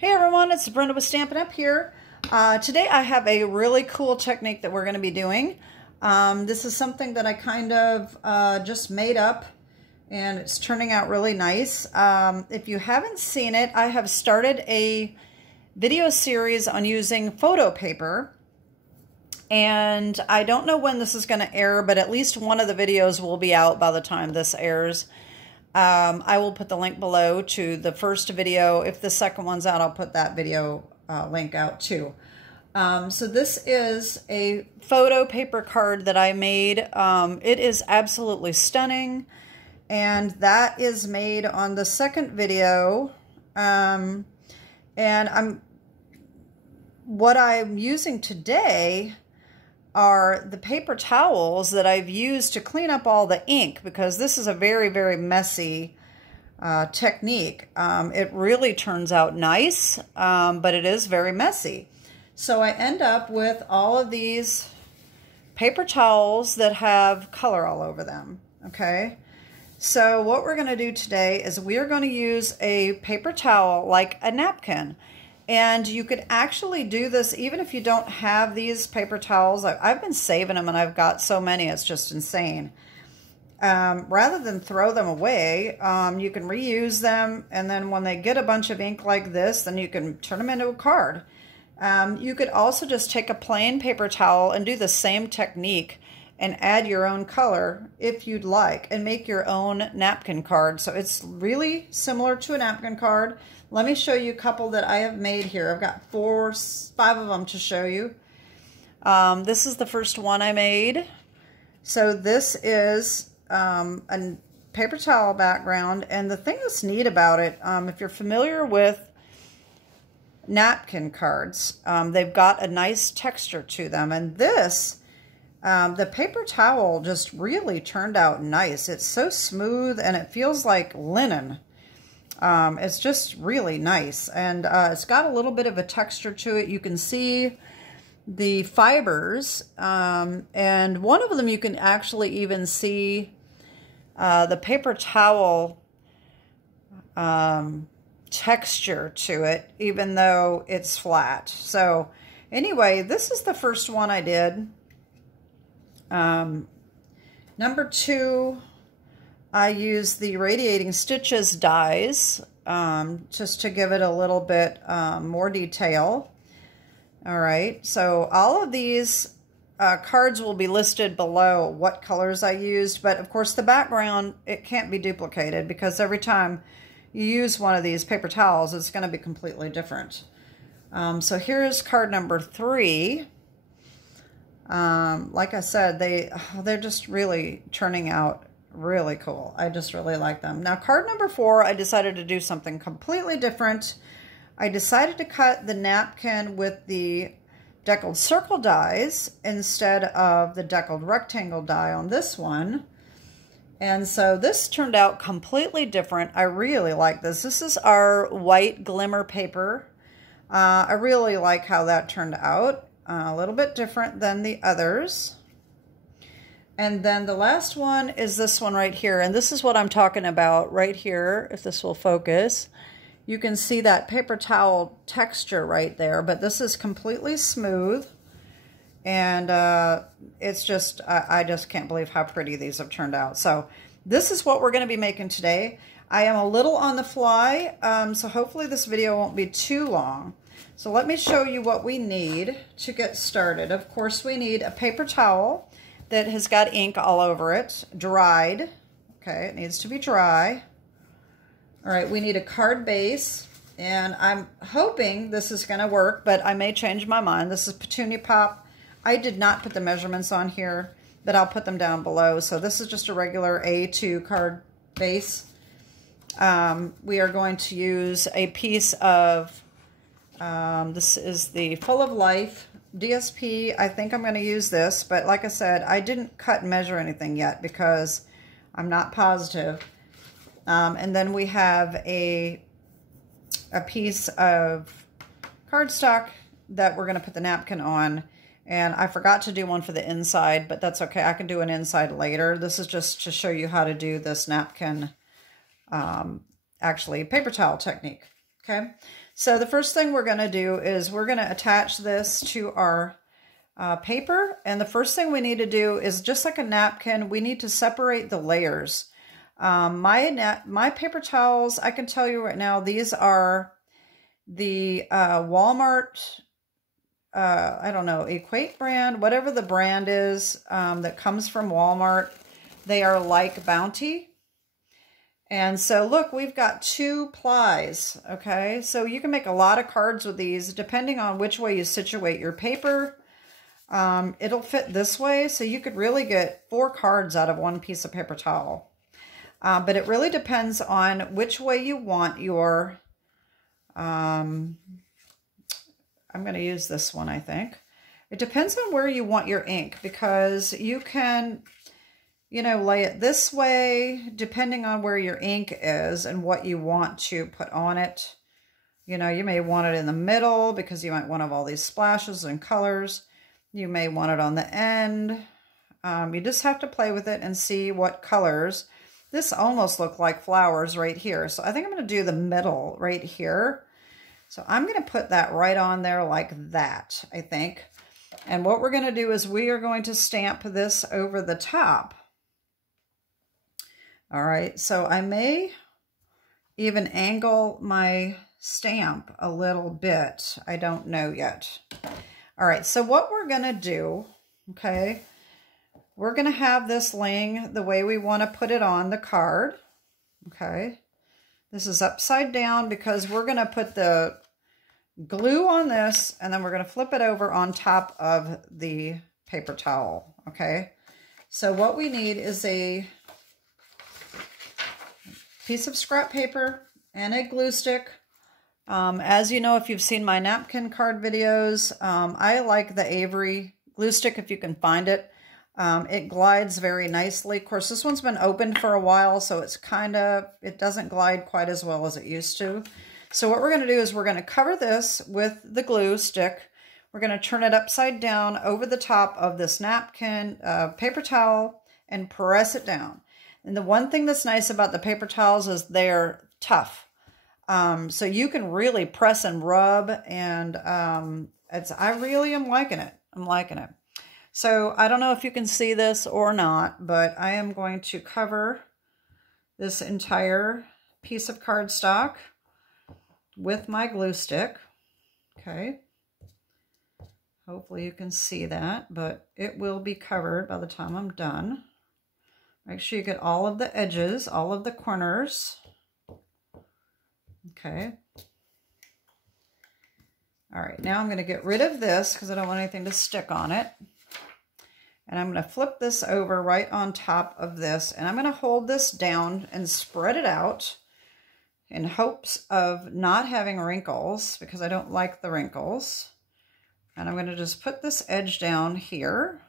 Hey everyone, it's Brenda with Stampin' Up here. Today I have a really cool technique that we're going to be doing. This is something that I kind of just made up and it's turning out really nice. If you haven't seen it, I have started a video series on using photo paper. And I don't know when this is going to air, but at least one of the videos will be out by the time this airs. I will put the link below to the first video. If the second one's out, I'll put that video link out too. So this is a photo paper card that I made. It is absolutely stunning. And that is made on the second video. What I'm using today are the paper towels that I've used to clean up all the ink, because this is a very, very messy technique. It really turns out nice, but it is very messy. So I end up with all of these paper towels that have color all over them, okay? So what we're going to do today is we are going to use a paper towel like a napkin. And you could actually do this even if you don't have these paper towels. I've been saving them and I've got so many, it's just insane. Rather than throw them away, you can reuse them. And then when they get a bunch of ink like this, then you can turn them into a card. You could also just take a plain paper towel and do the same technique and add your own color if you'd like and make your own napkin card. So it's really similar to a napkin card. Let me show you a couple that I have made here. I've got 5 of them to show you. This is the first one I made. So this is a paper towel background. And the thing that's neat about it, if you're familiar with napkin cards, they've got a nice texture to them. And this, the paper towel just really turned out nice. It's so smooth and it feels like linen. It's just really nice, and it's got a little bit of a texture to it. You can see the fibers, and one of them you can actually even see the paper towel texture to it, even though it's flat. So anyway, this is the first one I did. Number 2, I use the Radiating Stitches dies just to give it a little bit more detail. All right, so all of these cards will be listed below what colors I used, but of course the background, it can't be duplicated because every time you use one of these paper towels, it's going to be completely different. So here's card number 3. Like I said, they're just really turning out really cool. I just really like them. Now, card number 4, I decided to do something completely different. I decided to cut the napkin with the deckled circle dies instead of the deckled rectangle die on this one. And so this turned out completely different. I really like this. This is our white glimmer paper. I really like how that turned out. A little bit different than the others. And then the last one is this one right here. And this is what I'm talking about right here, if this will focus. You can see that paper towel texture right there, but this is completely smooth. And it's just, I just can't believe how pretty these have turned out. So this is what we're going to be making today. I am a little on the fly, so hopefully this video won't be too long. So let me show you what we need to get started. Of course, we need a paper towel that has got ink all over it, dried. Okay, it needs to be dry. All right, we need a card base, and I'm hoping this is gonna work, but I may change my mind. This is Petunia Pop. I did not put the measurements on here, but I'll put them down below. So this is just a regular A2 card base. We are going to use a piece of, this is the Full of Life DSP. I think I'm going to use this, but like I said, I didn't cut and measure anything yet because I'm not positive. And then we have a piece of cardstock that we're going to put the napkin on. And I forgot to do one for the inside, but that's okay. I can do an inside later. This is just to show you how to do this napkin, actually paper towel technique. Okay, so the first thing we're going to do is we're going to attach this to our paper. And the first thing we need to do is, just like a napkin, we need to separate the layers. My paper towels, I can tell you right now, these are the Walmart, I don't know, Equate brand, whatever the brand is that comes from Walmart. They are like Bounty. And so look, we've got 2 plies, okay? So you can make a lot of cards with these, depending on which way you situate your paper. It'll fit this way, so you could really get 4 cards out of 1 piece of paper towel. But it really depends on which way you want your, I'm going to use this one, I think. It depends on where you want your ink, because you can, you know, lay it this way, depending on where your ink is and what you want to put on it. You know, you may want it in the middle because you might want to have all these splashes and colors. You may want it on the end. You just have to play with it and see what colors. This almost looked like flowers right here. So I think I'm going to do the middle right here. So I'm going to put that right on there like that, I think. And what we're going to do is we are going to stamp this over the top. All right, so I may even angle my stamp a little bit. I don't know yet. All right, so what we're going to do, okay, we're going to have this laying the way we want to put it on the card, okay? This is upside down because we're going to put the glue on this, and then we're going to flip it over on top of the paper towel, okay? So what we need is a piece of scrap paper and a glue stick. As you know, if you've seen my napkin card videos, I like the Avery glue stick if you can find it. It glides very nicely. Of course, this one's been opened for a while, so it's it doesn't glide quite as well as it used to. So what we're going to do is we're going to cover this with the glue stick. We're going to turn it upside down over the top of this napkin, paper towel, and press it down. And the one thing that's nice about the paper towels is they're tough. So you can really press and rub, and I really am liking it. I'm liking it. So I don't know if you can see this or not, but I am going to cover this entire piece of cardstock with my glue stick. Okay. Hopefully you can see that, but it will be covered by the time I'm done. Make sure you get all of the edges, all of the corners. Okay. All right, now I'm going to get rid of this because I don't want anything to stick on it. And I'm going to flip this over right on top of this, and I'm going to hold this down and spread it out in hopes of not having wrinkles, because I don't like the wrinkles. And I'm going to just put this edge down here.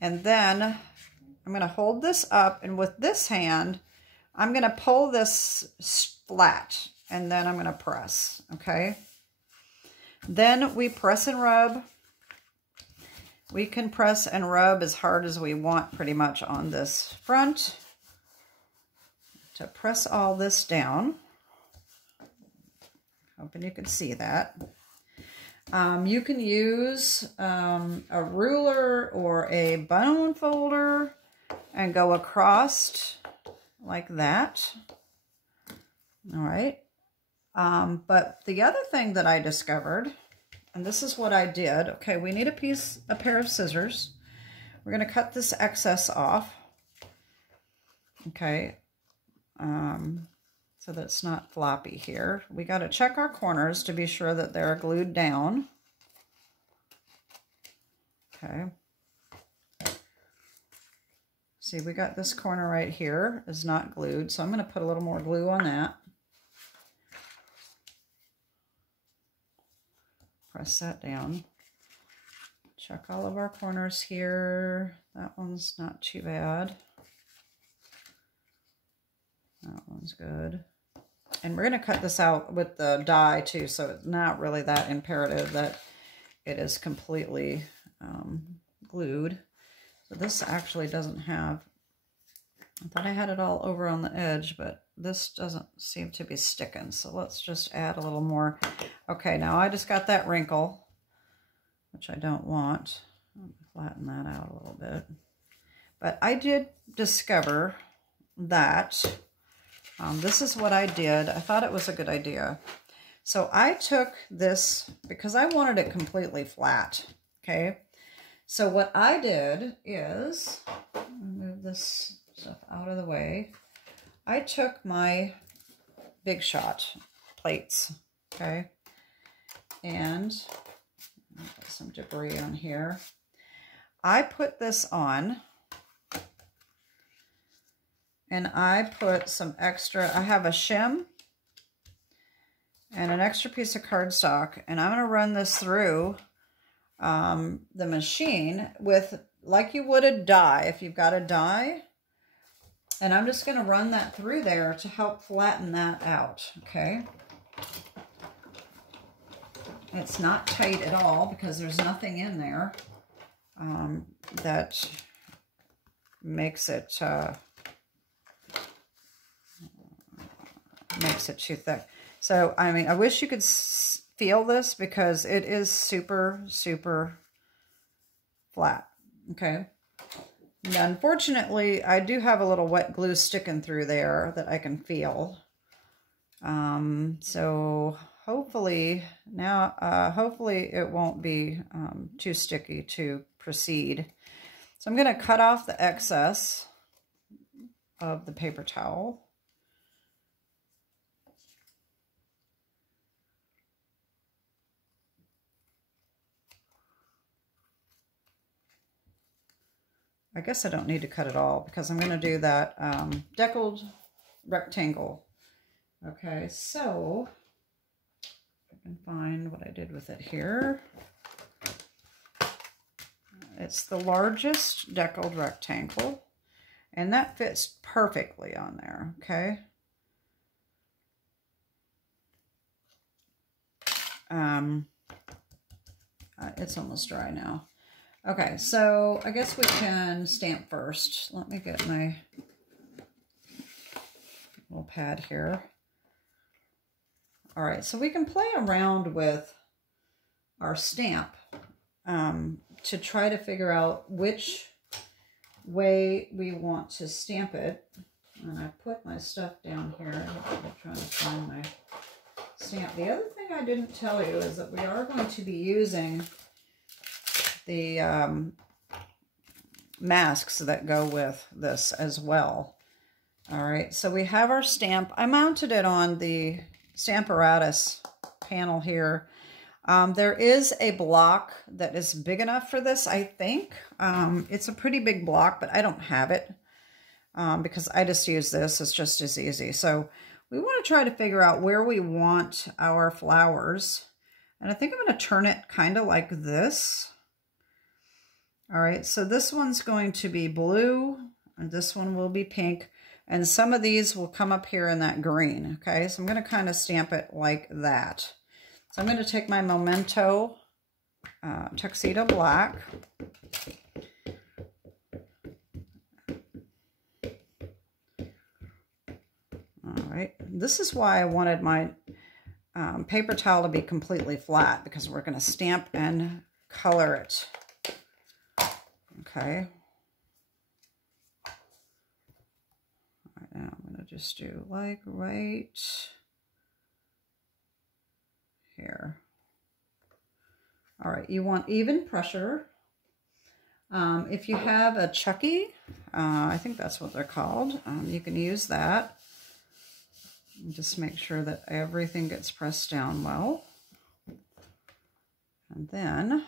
And then I'm going to hold this up, and with this hand, I'm going to pull this flat, and then I'm going to press, okay? Then we press and rub. We can press and rub as hard as we want pretty much on this front to press all this down. Hoping you can see that. You can use a ruler or a bone folder and go across like that. All right. But the other thing that I discovered, and this is what I did. Okay, we need a pair of scissors. We're going to cut this excess off. Okay. So that's not floppy here. We got to check our corners to be sure that they're glued down. Okay. See, we got this corner right here is not glued, so I'm going to put a little more glue on that. Press that down. Check all of our corners here. That one's not too bad. That one's good. And we're going to cut this out with the die too, so it's not really that imperative that it is completely glued. So this actually doesn't have I thought I had it all over on the edge, but this doesn't seem to be sticking. So let's just add a little more. Okay, now I just got that wrinkle, which I don't want. I'll flatten that out a little bit. But I did discover that this is what I did. I thought it was a good idea. So I took this because I wanted it completely flat, okay? So what I did is, move this stuff out of the way. I took my Big Shot plates, okay? And got some debris on here. I put this on, and I put some extra, I have a shim and an extra piece of cardstock, and I'm going to run this through the machine with, like you would a die, if you've got a die. And I'm just going to run that through there to help flatten that out, okay? It's not tight at all because there's nothing in there that makes it too thick. So, I mean, I wish you could feel this because it is super, super flat, okay? Now, unfortunately, I do have a little wet glue sticking through there that I can feel. So hopefully hopefully it won't be too sticky to proceed. So I'm going to cut off the excess of the paper towel. I guess I don't need to cut it all because I'm going to do that deckled rectangle. Okay, so I can find what I did with it here. It's the largest deckled rectangle, and that fits perfectly on there, okay? It's almost dry now. Okay, so I guess we can stamp first. Let me get my little pad here. All right, so we can play around with our stamp to try to figure out which way we want to stamp it. And I put my stuff down here. I'm trying to find my stamp. The other thing I didn't tell you is that we are going to be using the masks that go with this as well. All right, so we have our stamp. I mounted it on the Stamparatus panel here. There is a block that is big enough for this, I think. It's a pretty big block, but I don't have it because I just use this. It's just as easy. So we want to try to figure out where we want our flowers. And I think I'm going to turn it kind of like this. All right, so this one's going to be blue, and this one will be pink, and some of these will come up here in that green, okay? So I'm going to kind of stamp it like that. So I'm going to take my Momento Tuxedo Black. All right, this is why I wanted my paper towel to be completely flat, because we're going to stamp and color it. Okay. All right, now I'm going to just do like right here. All right, you want even pressure. If you have a Chucky, I think that's what they're called, you can use that. Just make sure that everything gets pressed down well. And then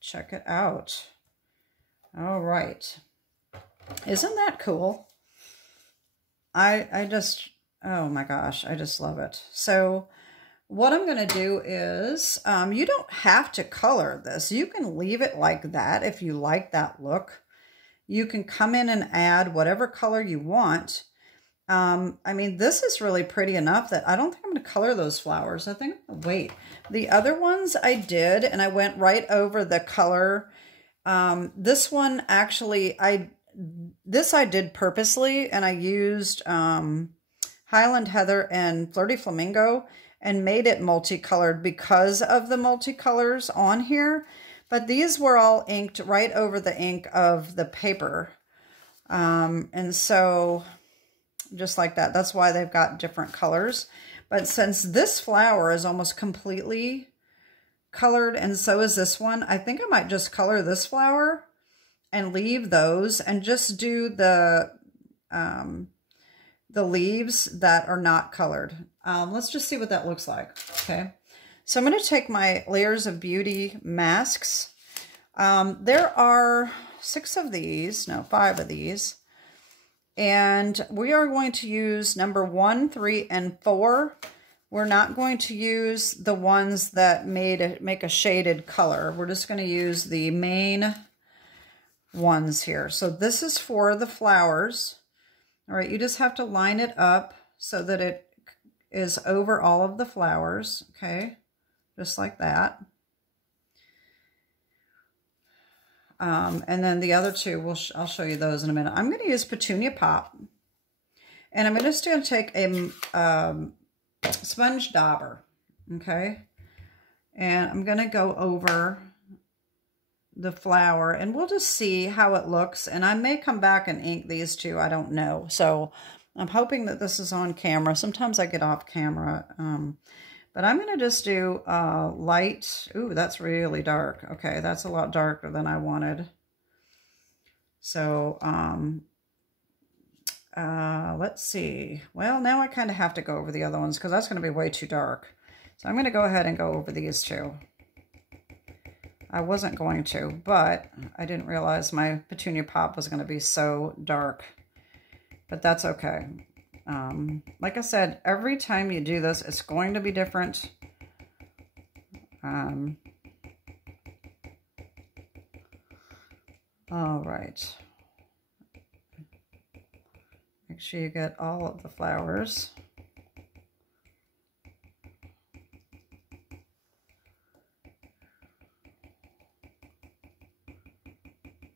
check it out. All right. Isn't that cool? I just, oh my gosh, I just love it. So what I'm going to do is, you don't have to color this. You can leave it like that if you like that look. You can come in and add whatever color you want. I mean, this is really pretty enough that I don't think I'm going to color those flowers. I think I'm going to wait. The other ones I did, and I went right over the color. This one, actually, I this I did purposely, and I used Highland Heather and Flirty Flamingo and made it multicolored because of the multicolors on here. But these were all inked right over the ink of the paper. And so just like that, that's why they've got different colors. But since this flower is almost completely colored and so is this one, I think I might just color this flower and leave those and just do the leaves that are not colored. Let's just see what that looks like. Okay. So I'm going to take my Layers of Beauty masks. There are 5 of these. And we are going to use number 1, 3, and 4. We're not going to use the ones that make a shaded color. We're just going to use the main ones here. So this is for the flowers. All right, you just have to line it up so that it is over all of the flowers. Okay, just like that. And then the other two, I'll show you those in a minute. I'm going to use Petunia Pop. And I'm just going to take a sponge dauber. Okay. And I'm going to go over the flower. And we'll just see how it looks. And I may come back and ink these two. I don't know. So I'm hoping that this is on camera. Sometimes I get off camera. But I'm going to just do light. Ooh, that's really dark. Okay, that's a lot darker than I wanted. So, let's see. Well, now I kind of have to go over the other ones because that's going to be way too dark. So I'm going to go ahead and go over these two. I wasn't going to, but I didn't realize my Petunia Pop was going to be so dark. But that's okay. Like I said, every time you do this, it's going to be different. All right. Make sure you get all of the flowers.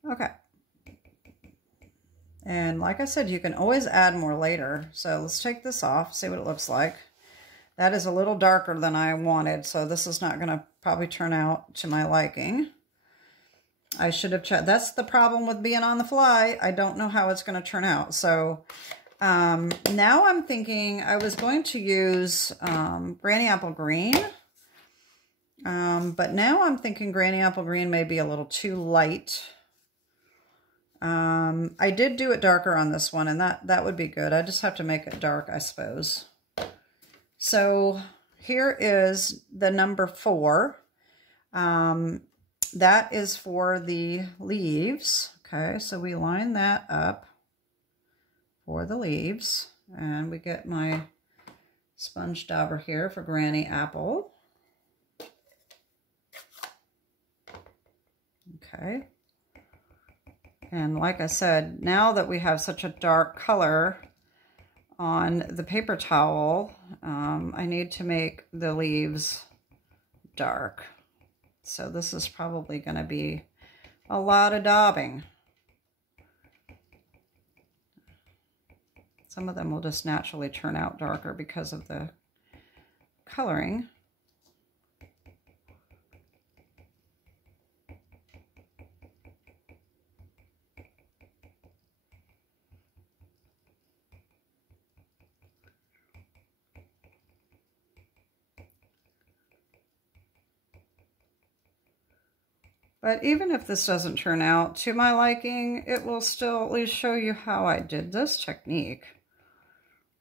Okay. And like I said, you can always add more later. So let's take this off, see what it looks like. That is a little darker than I wanted, so this is not going to probably turn out to my liking. I should have checked. That's the problem with being on the fly. I don't know how it's going to turn out. So now I'm thinking I was going to use Granny Apple Green. But now I'm thinking Granny Apple Green may be a little too light. I did do it darker on this one, and that would be good. I just have to make it dark, I suppose. So here is the number 4. That is for the leaves. Okay, so we line that up for the leaves, and we get my sponge dauber here for Granny Apple. Okay. And like I said, now that we have such a dark color on the paper towel, I need to make the leaves dark. So this is probably going to be a lot of daubing. Some of them will just naturally turn out darker because of the coloring. But even if this doesn't turn out to my liking, it will still at least show you how I did this technique.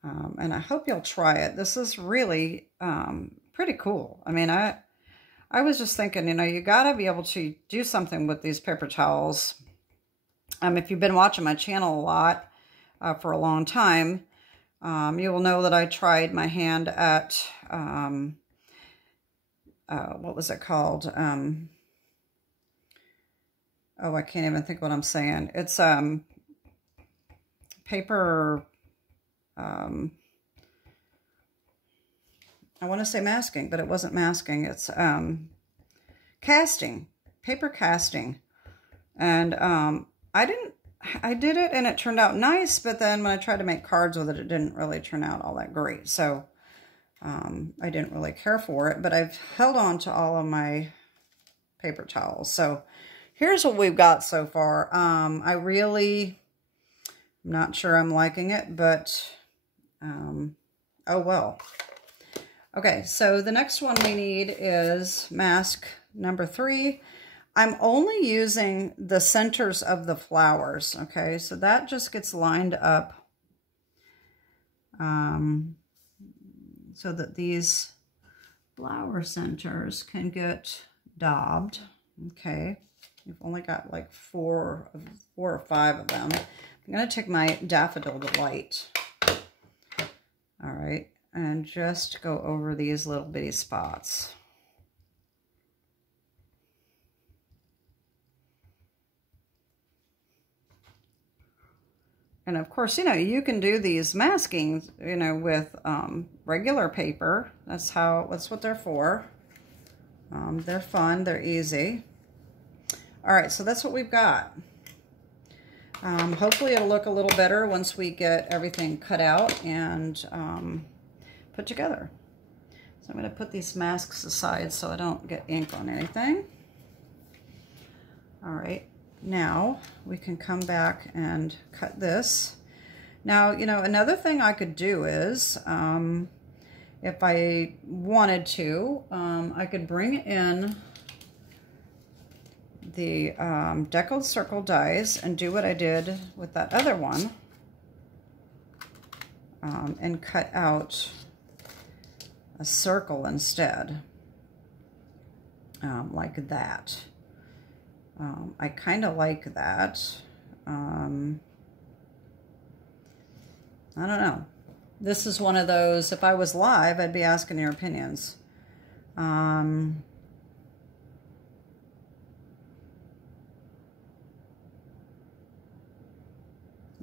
And I hope you'll try it. This is really pretty cool. I mean, I was just thinking, you know, you got to be able to do something with these paper towels. If you've been watching my channel a lot for a long time, you will know that I tried my hand at, what was it called? Oh, I can't even think what I'm saying. It's paper, I want to say masking, but it wasn't masking. It's casting, paper casting. And I didn't I did it and it turned out nice, but then when I tried to make cards with it, it didn't really turn out all that great. So I didn't really care for it, but I've held on to all of my paper towels. So here's what we've got so far. I'm not sure I'm liking it, but oh well. Okay, so the next one we need is mask number 3. I'm only using the centers of the flowers, okay? So that just gets lined up so that these flower centers can get daubed, okay? We've only got like 4 or 5 of them. I'm going to take my Daffodil Delight, all right, and just go over these little bitty spots. And of course, you know, you can do these maskings, you know, with regular paper. That's what they're for. They're fun, they're easy. All right, so that's what we've got. Hopefully it'll look a little better once we get everything cut out and put together. So I'm going to put these masks aside so I don't get ink on anything. All right. Now we can come back and cut this. Now, you know, another thing I could do is, if I wanted to, I could bring in the deckled circle dies and do what I did with that other one, and cut out a circle instead, like that. I kind of like that. I don't know. This is one of those, if I was live, I'd be asking your opinions. You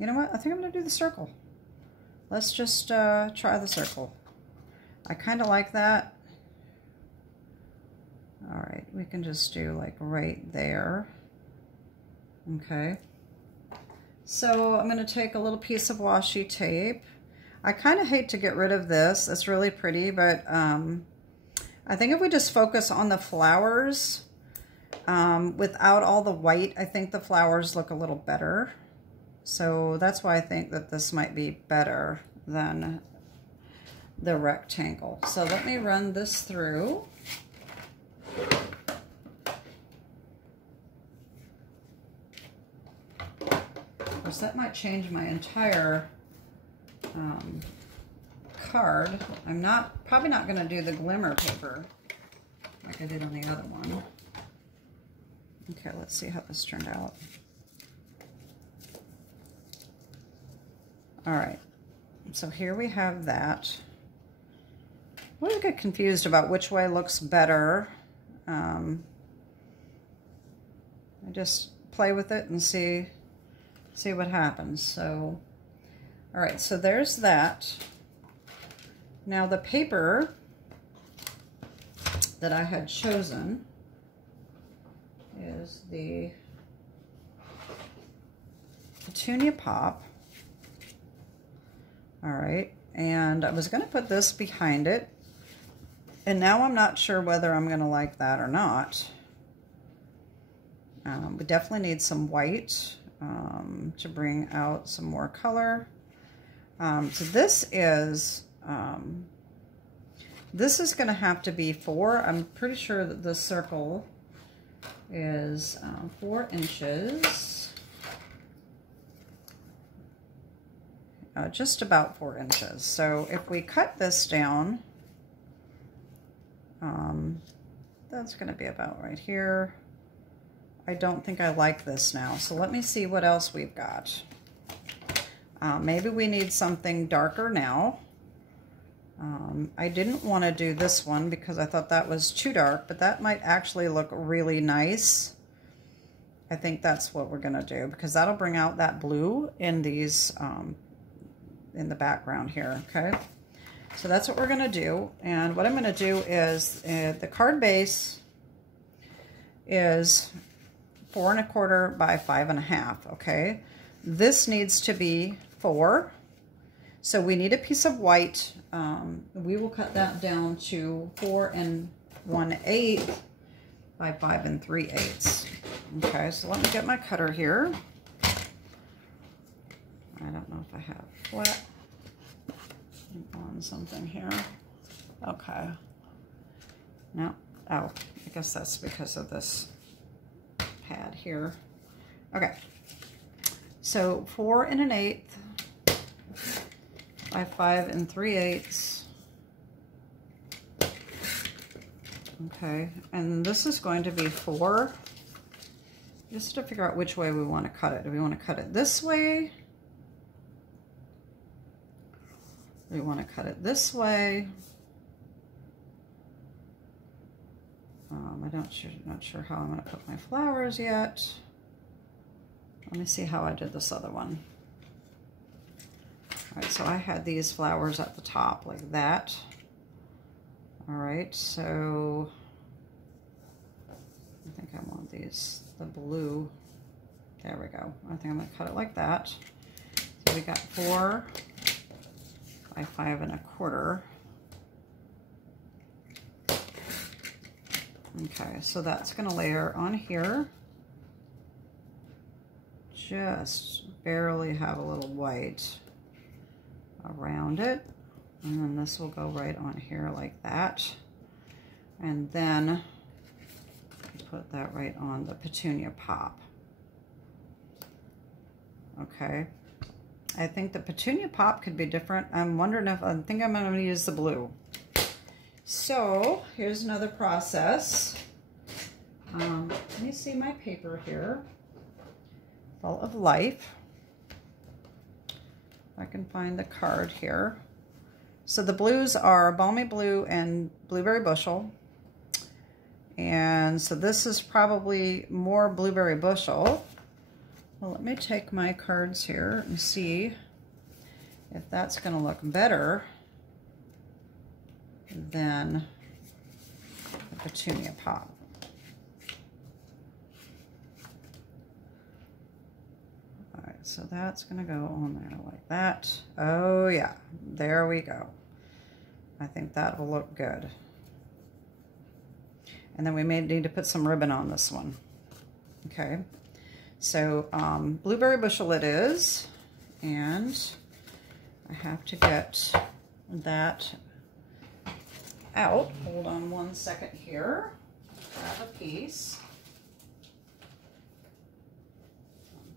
know what? I think I'm going to do the circle. Let's just try the circle. I kind of like that. All right, we can just do like right there. Okay. So I'm going to take a little piece of washi tape. I kind of hate to get rid of this. It's really pretty, but I think if we just focus on the flowers without all the white, I think the flowers look a little better. So that's why I think that this might be better than the rectangle. So let me run this through. Of course, that might change my entire card. I'm probably not going to do the glimmer paper like I did on the other one. Okay, let's see how this turned out. All right, so here we have that. I always get confused about which way looks better. I just play with it and see what happens. So, all right, so there's that. Now the paper that I had chosen is the Petunia Pop. All right, and I was going to put this behind it, and now I'm not sure whether I'm going to like that or not. We definitely need some white to bring out some more color. So this is going to have to be 4. I'm pretty sure that this circle is 4 inches. Just about 4 inches. So if we cut this down, that's going to be about right here. I don't think I like this now. So let me see what else we've got. Maybe we need something darker now. I didn't want to do this one because I thought that was too dark, but that might actually look really nice. I think that's what we're going to do because that'll bring out that blue in these in the background here, okay? So that's what we're going to do. And what I'm going to do is the card base is 4 1/4 by 5 1/2, okay? This needs to be 4. So we need a piece of white. We will cut that down to 4 1/8 by 5 3/8. Okay, so let me get my cutter here. I don't know if I have flat on something here. Okay. No. Oh, I guess that's because of this pad here. Okay. So 4 1/8 by 5 3/8. Okay, and this is going to be 4. Just to figure out which way we want to cut it. Do we want to cut it this way? Do we want to cut it this way? Not sure how I'm going to put my flowers yet. Let me see how I did this other one. All right, so I had these flowers at the top like that. All right, so I think I want these, the blue. There we go. I think I'm going to cut it like that. So we got 4 by 5 1/4. Okay, so that's going to layer on here. Just barely have a little white around it. And then this will go right on here like that. And then put that right on the petunia pop. Okay. I think the petunia pop could be different. I'm wondering if, I think I'm going to use the blue. So here's another process. Let me see my paper here. Full of life. I can find the card here. So the blues are Balmy Blue and Blueberry Bushel. And so this is probably more Blueberry Bushel. Well, let me take my cards here and see if that's going to look better than the petunia pop. All right, so that's going to go on there like that. Oh yeah, there we go. I think that will look good. And then we may need to put some ribbon on this one. Okay, so Blueberry Bushel it is, and I have to get that out. Hold on one second here. Grab a piece.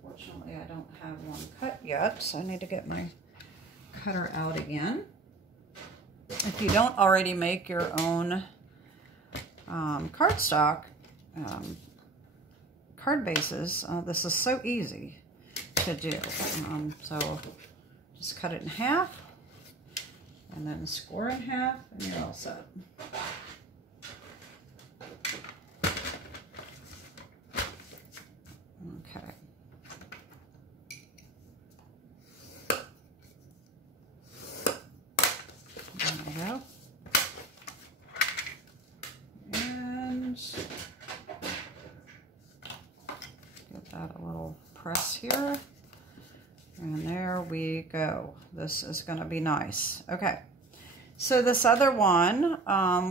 Unfortunately, I don't have one cut yet, so I need to get my cutter out again. If you don't already make your own cardstock card bases, this is so easy to do. So just cut it in half and then score in half and you're all set. Okay. There we go. And give that a little press here. And there we go. This is going to be nice. Okay. So this other one,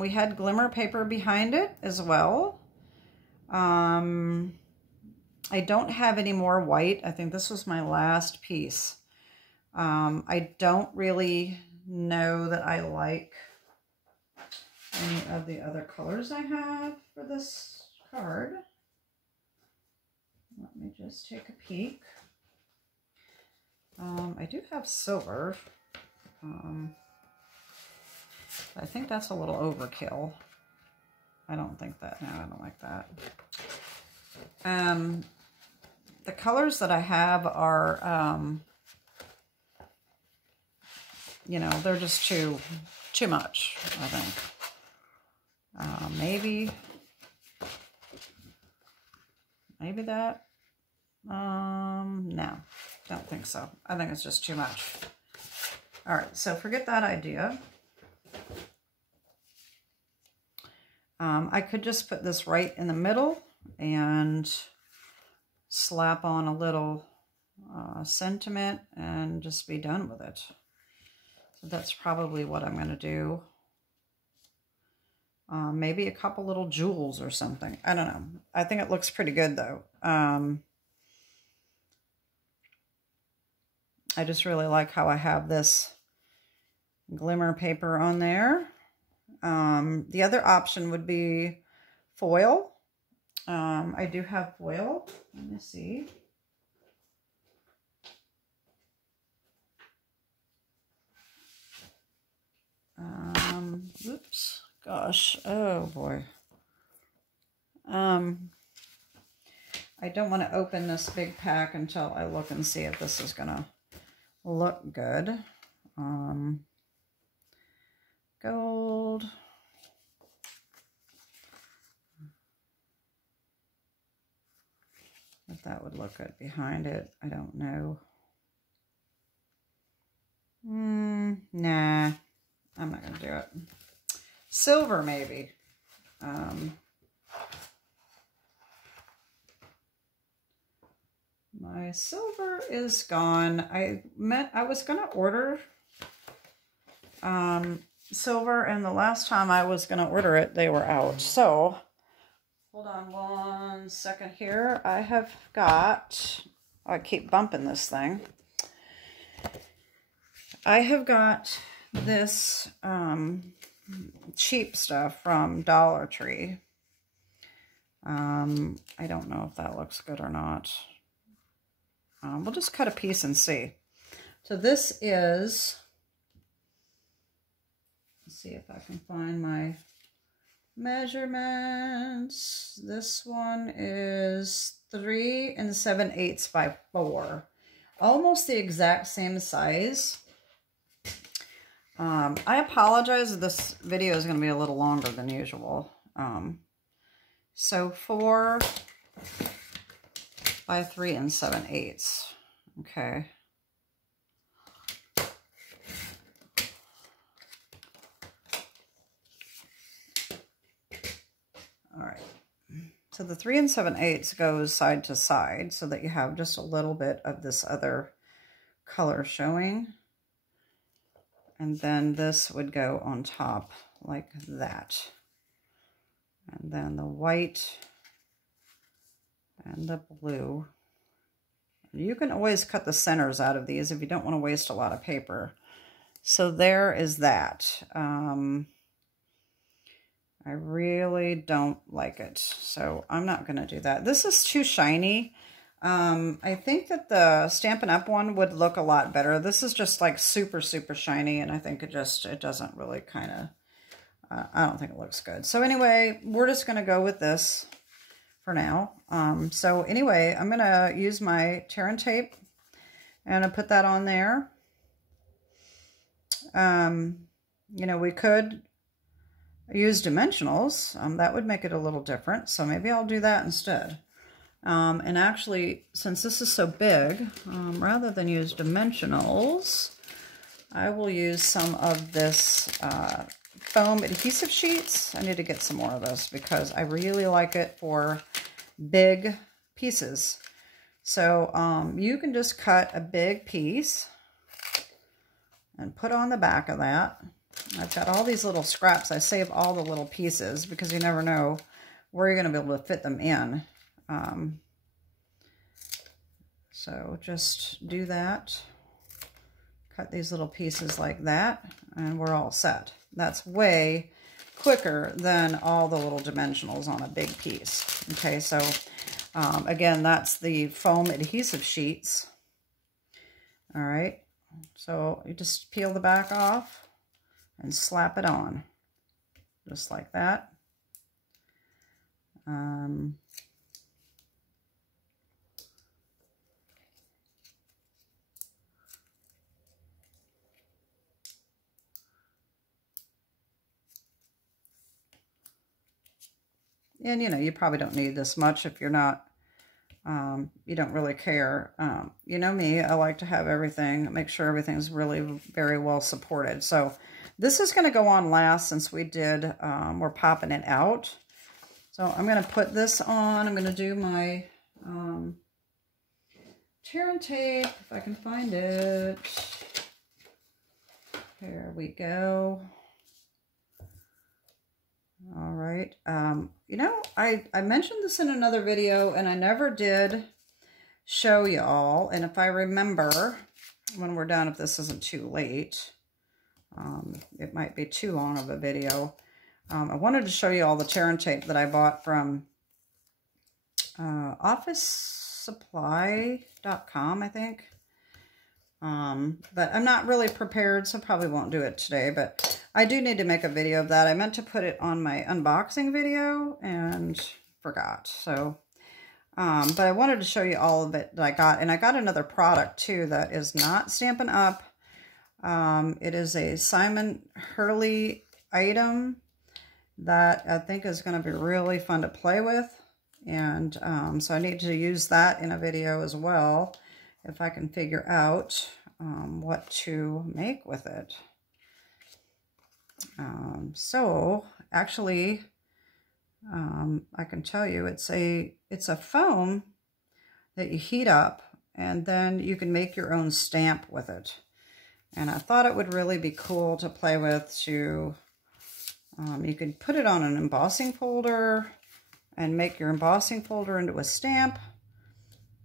we had glimmer paper behind it as well. I don't have any more white. I think this was my last piece. I don't really know that I like any of the other colors I have for this card. Let me just take a peek. I do have silver. I think that's a little overkill. I don't think that. No, I don't like that. The colors that I have are, you know, they're just too much, I think. Maybe that. No, don't think so. I think it's just too much. All right, so forget that idea. I could just put this right in the middle and slap on a little sentiment and just be done with it. So that's probably what I'm going to do. Maybe a couple little jewels or something. I don't know. I think it looks pretty good though. I just really like how I have this glimmer paper on there. The other option would be foil. I do have foil. Let me see. Oops. Gosh. Oh boy. I don't want to open this big pack until I look and see if this is gonna look good. Gold. If that would look good behind it, I don't know. Nah, I'm not gonna do it. Silver, maybe. My silver is gone. I was gonna order silver, and the last time I was gonna order it, they were out. So hold on one second here. I have got, I keep bumping this thing. I have got this cheap stuff from Dollar Tree. I don't know if that looks good or not. We'll just cut a piece and see. So this is, let's see if I can find my measurements. This one is 3 7/8 by 4. Almost the exact same size. I apologize if this video is going to be a little longer than usual. So 4 by 3 7/8. Okay. All right. So the 3 7/8 goes side to side so that you have just a little bit of this other color showing. And then this would go on top like that. And then the white and the blue. You can always cut the centers out of these if you don't want to waste a lot of paper. So there is that. I really don't like it, so I'm not going to do that. This is too shiny. I think that the Stampin' Up! One would look a lot better. This is just like super, super shiny, and I think it doesn't really kind of, I don't think it looks good. So anyway, we're just going to go with this for now. So anyway, I'm going to use my tear and tape, and I put that on there. You know, we could use dimensionals. That would make it a little different, so maybe I'll do that instead. And actually, since this is so big, rather than use dimensionals, I will use some of this foam adhesive sheets. I need to get some more of this because I really like it for big pieces. So you can just cut a big piece and put on the back of that. I've got all these little scraps. I save all the little pieces because you never know where you're going to be able to fit them in. So just do that. Cut these little pieces like that, and we're all set. That's way quicker than all the little dimensionals on a big piece. Okay, so again, that's the foam adhesive sheets. All right, so you just peel the back off and slap it on, just like that. And, you know, you probably don't need this much if you're not, you don't really care. You know me, I like to have everything, make sure everything's really very well supported. So this is going to go on last since we did, we're popping it out. So I'm going to put this on. I'm going to do my tear and tape, if I can find it. Here we go. All right. You know, I mentioned this in another video and I never did show you all. And if I remember when we're done, if this isn't too late, it might be too long of a video. I wanted to show you all the tear and tape that I bought from officesupply.com, I think. But I'm not really prepared, so probably won't do it today, but I do need to make a video of that. I meant to put it on my unboxing video and forgot. So, but I wanted to show you all of it that I got. And I got another product too that is not Stampin' Up. It is a Simon Hurley item that I think is going to be really fun to play with. And so I need to use that in a video as well, if I can figure out what to make with it. So actually, I can tell you it's a foam that you heat up, and then you can make your own stamp with it. And I thought it would really be cool to play with. To you could put it on an embossing folder and make your embossing folder into a stamp,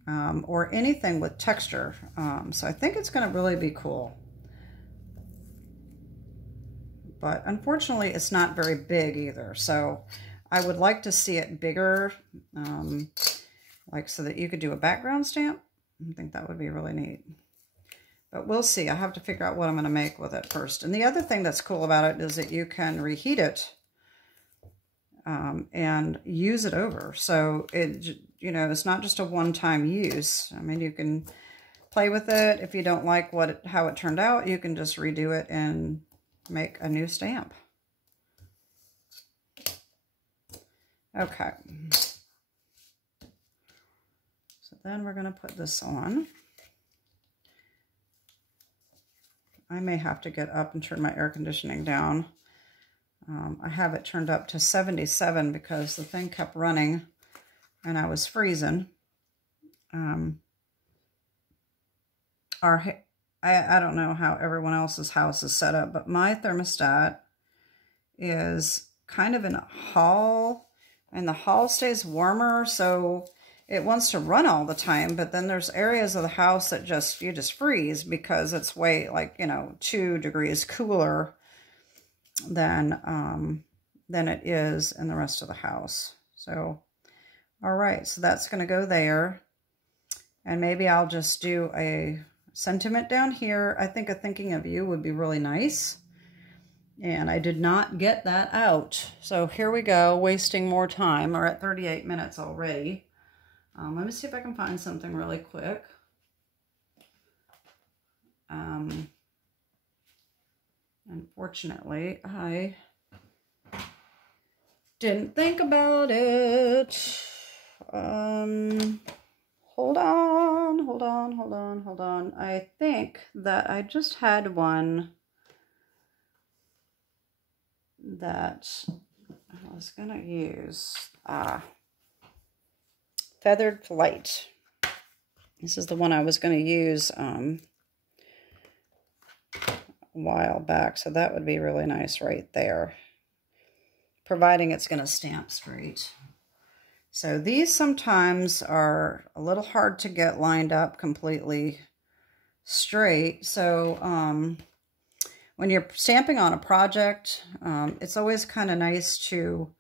or anything with texture. So I think it's going to really be cool. But unfortunately, it's not very big either. So I would like to see it bigger, like so that you could do a background stamp. I think that would be really neat. But we'll see. I have to figure out what I'm going to make with it first. And the other thing that's cool about it is that you can reheat it and use it over. So it, you know, it's not just a one-time use. I mean, you can play with it. If you don't like how it turned out, you can just redo it and make a new stamp. Okay. So then we're going to put this on. I may have to get up and turn my air conditioning down. I have it turned up to 77 because the thing kept running and I was freezing. I don't know how everyone else's house is set up, but my thermostat is kind of in a hall, and the hall stays warmer, so it wants to run all the time. But then there's areas of the house that you just freeze because it's way, like, you know, 2 degrees cooler than it is in the rest of the house. So, all right, so that's going to go there. And maybe I'll just do a sentiment down here. I think a thinking of you would be really nice. And I did not get that out. So here we go, wasting more time. We're at 38 minutes already. Let me see if I can find something really quick. Unfortunately, I didn't think about it. Hold on. I think that I just had one that I was going to use. Feathered Flight. This is the one I was going to use a while back, so that would be really nice right there, providing it's going to stamp straight. So these sometimes are a little hard to get lined up completely straight. So when you're stamping on a project, it's always kind of nice to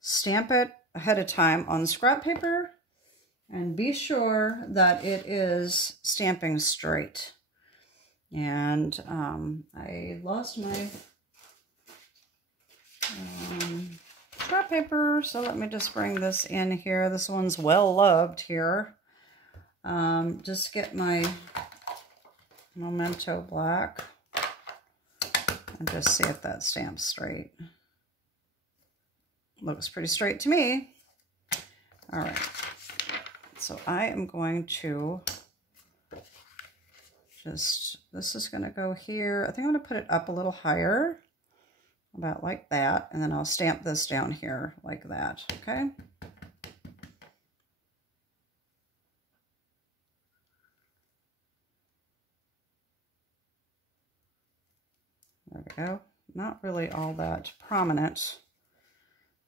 stamp it ahead of time on scrap paper and be sure that it is stamping straight. And I lost my scrap paper, so let me just bring this in here. This one's well loved here. Just get my Momento black and just see if that stamps straight. Looks pretty straight to me. All right, so I am going to this is going to go here. I think I'm going to put it up a little higher, about like that, and then I'll stamp this down here like that, okay? go. Not really all that prominent,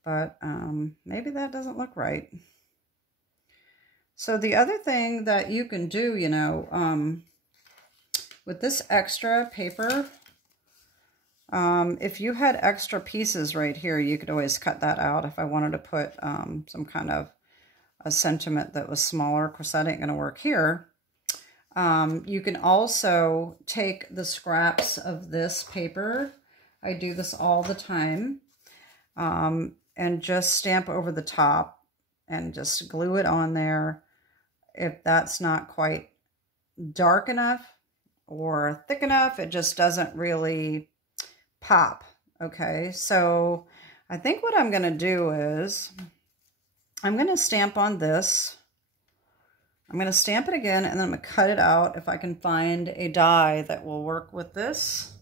but maybe that doesn't look right. So the other thing that you can do, you know, with this extra paper, if you had extra pieces right here, you could always cut that out if I wanted to put some kind of a sentiment that was smaller. Of course, that ain't going to work here. You can also take the scraps of this paper. I do this all the time. And just stamp over the top and just glue it on there. If that's not quite dark enough or thick enough, it just doesn't really pop. Okay, so I think what I'm going to do is I'm going to stamp on this. I'm going to stamp it again, and then I'm going to cut it out if I can find a die that will work with this.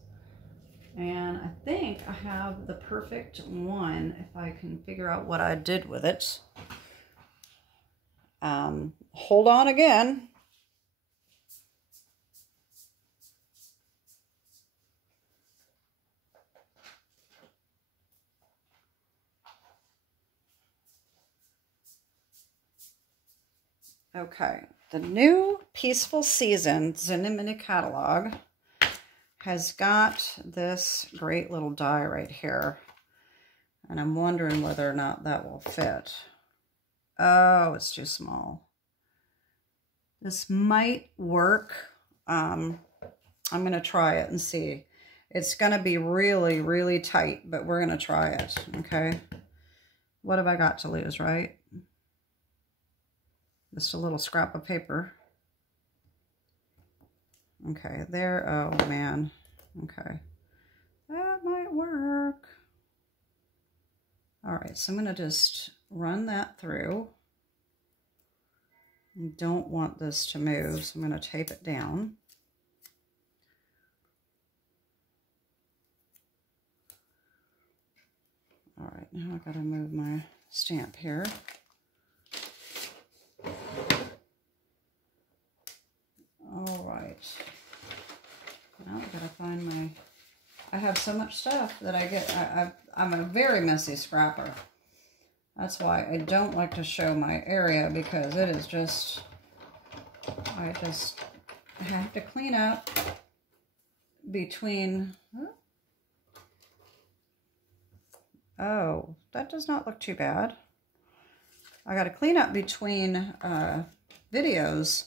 And I think I have the perfect one if I can figure out what I did with it. Hold on again. Okay, the new Peaceful Season Zinnias catalog has got this great little die right here. And I'm wondering whether or not that will fit. Oh, it's too small. This might work. I'm going to try it and see. It's going to be really, really tight, but we're going to try it, okay? What have I got to lose, right? Just a little scrap of paper. Okay, there. Oh, man. Okay. That might work. All right, so I'm going to just run that through. I don't want this to move, so I'm going to tape it down. All right, now I've got to move my stamp here. All right. Now I've got to find my... I have so much stuff that I get... I'm a very messy scrapper. That's why I don't like to show my area, because it is just... I have to clean up between... Oh, that does not look too bad. I got to clean up between videos,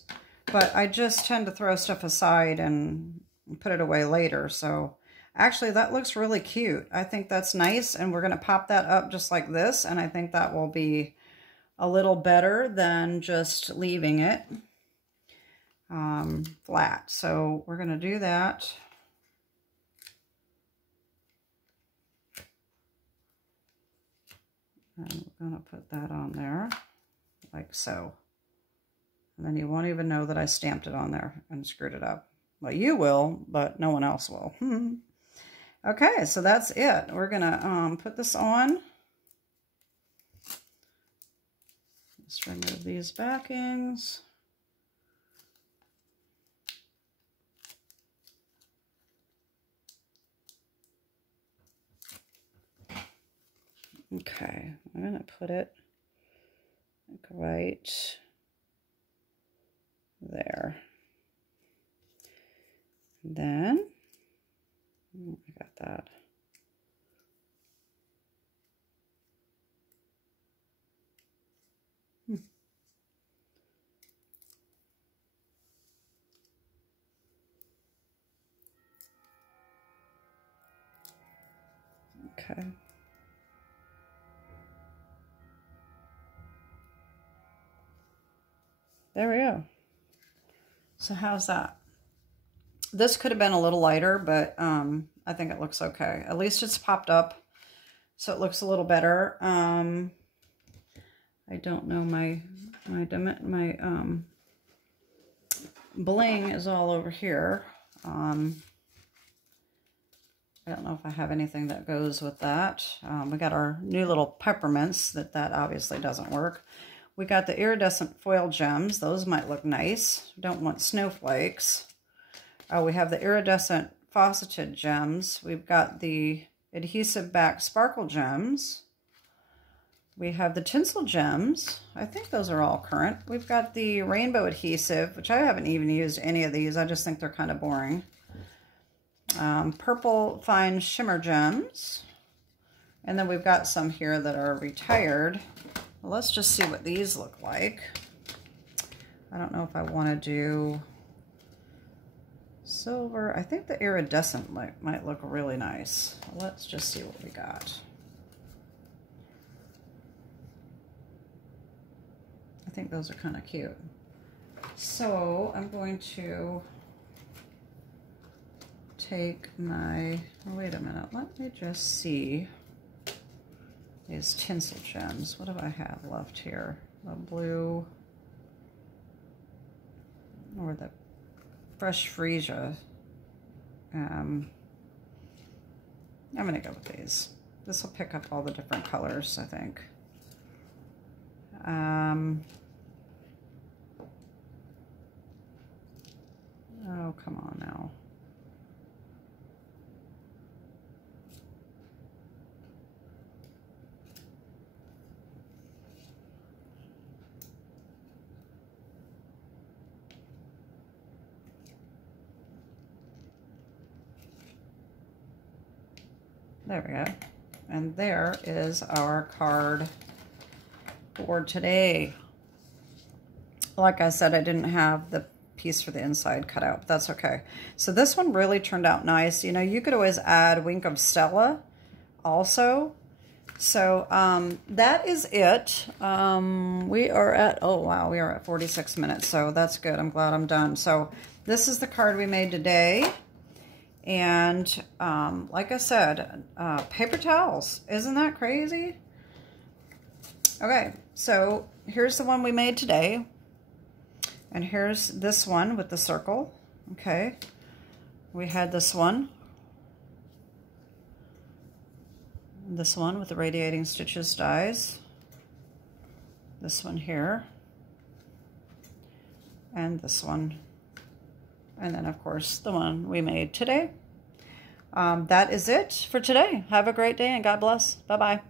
but I just tend to throw stuff aside and put it away later. So actually that looks really cute. I think that's nice, and we're going to pop that up just like this, and I think that will be a little better than just leaving it flat. So we're going to do that. And we're going to put that on there, like so. And then you won't even know that I stamped it on there and screwed it up. Well, you will, but no one else will. Okay, so that's it. We're going to put this on. Let's remove these backings. Okay, I'm going to put it like right there. Then, I got that. Okay. There we go. So how's that? This could have been a little lighter, but I think it looks okay. At least it's popped up, so it looks a little better. I don't know, my bling is all over here. I don't know if I have anything that goes with that. We got our new little peppermints. That obviously doesn't work. We got the iridescent foil gems. Those might look nice. Don't want snowflakes. Oh, we have the iridescent faceted gems. We've got the adhesive back sparkle gems. We have the tinsel gems. I think those are all current. We've got the rainbow adhesive, which I haven't even used any of these. I just think they're kind of boring. Purple fine shimmer gems. And then we've got some here that are retired. Well, let's just see what these look like. I don't know if I want to do silver. I think the iridescent might look really nice. Let's just see what we got. I think those are kind of cute. So I'm going to take my, oh, wait a minute, let me just see these tinsel gems. What do I have left here? The blue, or the fresh freesia. I'm gonna go with these. This will pick up all the different colors, I think. Oh, come on now. There we go. And there is our card for today. Like I said, I didn't have the piece for the inside cut out, but that's okay. So this one really turned out nice. You know, you could always add Wink of Stella also. So that is it. We are at, oh wow, we are at 46 minutes. So that's good. I'm glad I'm done. So this is the card we made today. And like I said, paper towels. Isn't that crazy? Okay, so here's the one we made today. And here's this one with the circle. Okay, we had this one. This one with the Radiating Stitches dies. This one here. And this one. And then, of course, the one we made today. That is it for today. Have a great day and God bless. Bye-bye.